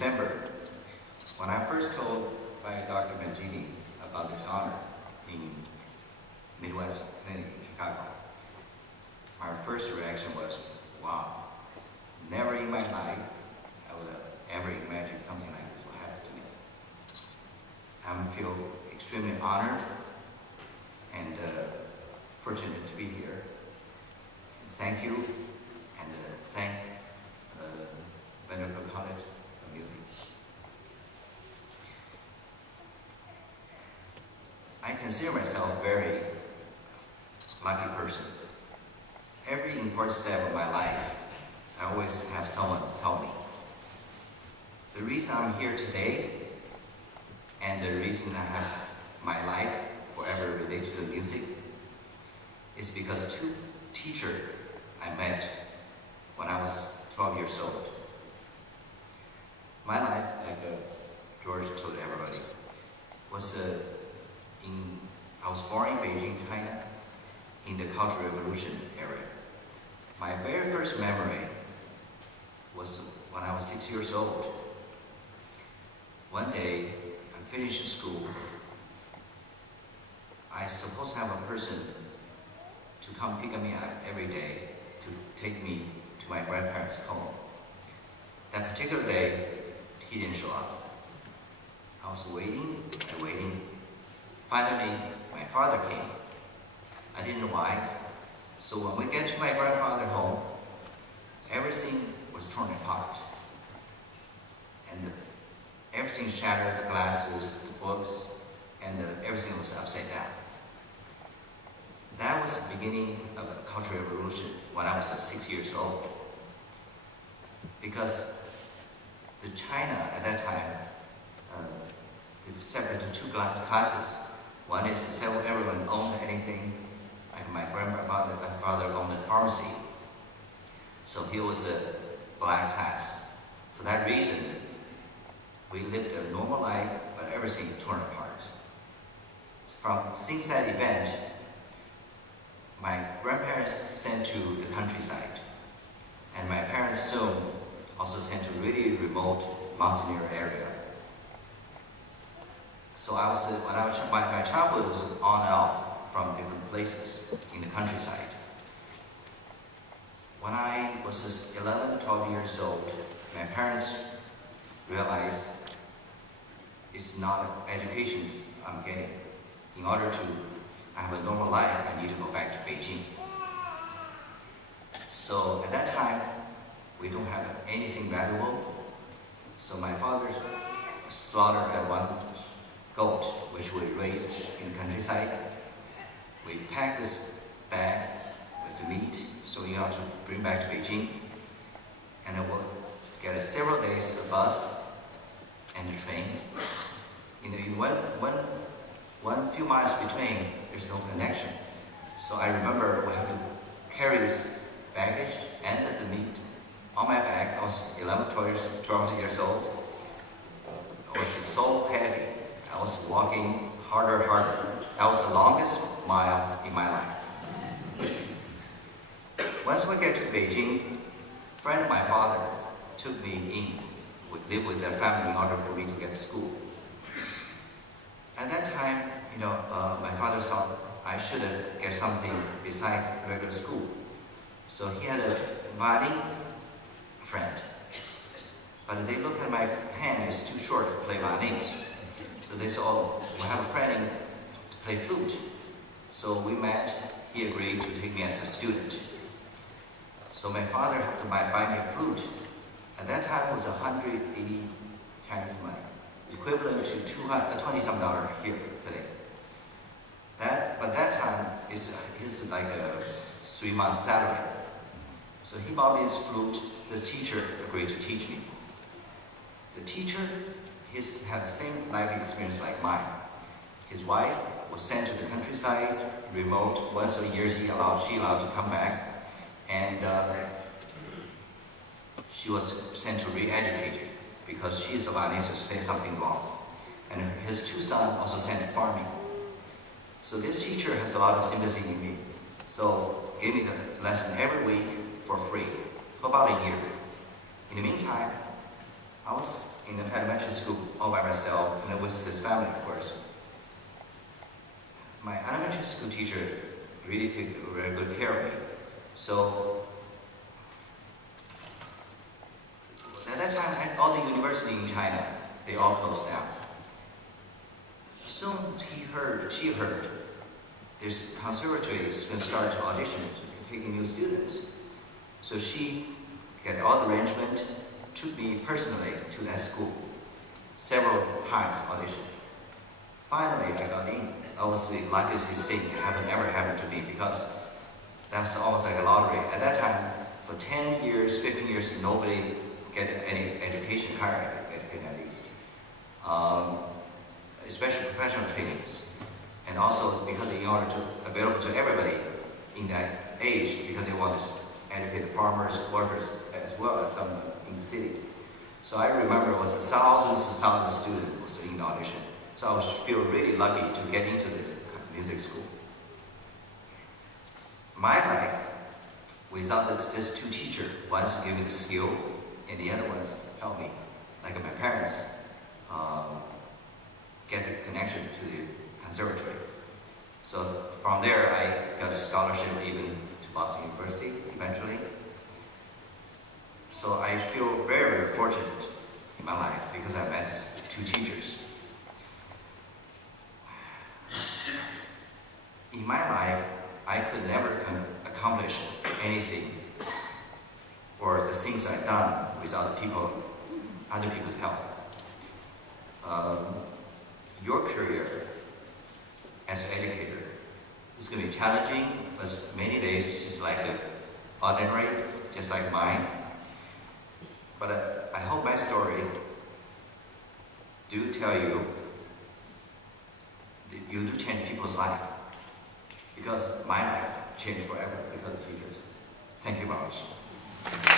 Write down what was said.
December, when I first told by Dr. Mangini about this honor in Midwest Clinic in Chicago, my first reaction was, wow, never in my life I would have ever imagined something like this would happen to me. I feel extremely honored and fortunate to be here. And thank you, and thank VanderCook College of Music. I consider myself a very lucky person. Every important step of my life, I always have someone help me. The reason I'm here today, and the reason I have my life forever related to the music, is because two teachers I met when I was 12 years old. My life, like George told everybody, was I was born in Beijing, China, in the Cultural Revolution era. My very first memory was when I was 6 years old. One day, I finished school. I supposed to have a person to come pick me up every day to take me to my grandparents' home. That particular day, he didn't show up. I was waiting and waiting. Finally, my father came. I didn't know why. So when we get to my grandfather's home, everything was torn apart. And everything shattered, the glasses, the books, and everything was upside down. That was the beginning of the Cultural Revolution when I was 6 years old. Because the China at that time, separated into two classes. One is everyone owned anything. Like my father owned a pharmacy. So he was a black class. For that reason, we lived a normal life, but everything torn apart. Since that event, my grandparents sent to the countryside, and my parents soon also sent to a really remote mountaineer area. So my childhood was on and off from different places in the countryside. When I was just 11, 12 years old, my parents realized it's not education I'm getting. In order to have a normal life, I need to go back to Beijing. So at that time, we don't have anything valuable. So my father slaughtered one goat, which we raised in the countryside. We packed this bag with the meat, so we ought to bring back to Beijing. And then we'll get several days of bus and the train. In one few miles between, there's no connection. So I remember we had to carry this baggage and the meat on my back. I was 12 years old. It was so heavy. I was walking harder. That was the longest mile in my life. Once we get to Beijing, a friend of my father took me in, would live with their family in order for me to get to school. At that time, my father thought I should get something besides regular school. So he had a violin friend. But they looked at my hand, it's too short to play violins. So they said, oh, we have a friend to play flute. So we met, he agreed to take me as a student. So my father had to buy me a flute. At that time it was 180 Chinese money, equivalent to $20-some here today. But that time it's like a 3-month salary. So he bought me his flute. The teacher agreed to teach me. The teacher, had the same life experience like mine. His wife was sent to the countryside, remote. Once a year she allowed to come back, and she was sent to re-educate because she's the violinist who said something wrong. And his 2 sons also sent to farming. So this teacher has a lot of sympathy in me. So gave me the lesson every week for free for about a year. In the meantime, I was in the elementary school all by myself, and with this family, of course. My elementary school teacher really took very good care of me. So at that time, all the universities in China, they all closed down. Soon she heard, this conservatory is going to start to audition, taking new students. So she got all the arrangement, took me personally to that school, several times audition. Finally, I got in. Obviously, like this thing never happened to me because that's almost like a lottery. At that time, for 10 years, 15 years, nobody get any education, higher education at least. Especially professional trainings. And also because in order to available to everybody in that age, because they want to educate farmers, workers, as well as some in the city. So I remember it was thousands and thousands of students in the audition. So I feel really lucky to get into the music school. My life, without these two teachers, one's gave me the skill, and the other ones helped me, like my parents, get the connection to the conservatory. So from there, I got a scholarship even to Boston University eventually. So I feel very, very fortunate in my life because I met these two teachers. In my life, I could never accomplish anything or the things I've done without other people's help. Your career as an educator is going to be challenging, but many days just like ordinary, just like mine. But I hope my story do tell you that you do change people's life, because my life changed forever because of teachers. Thank you very much.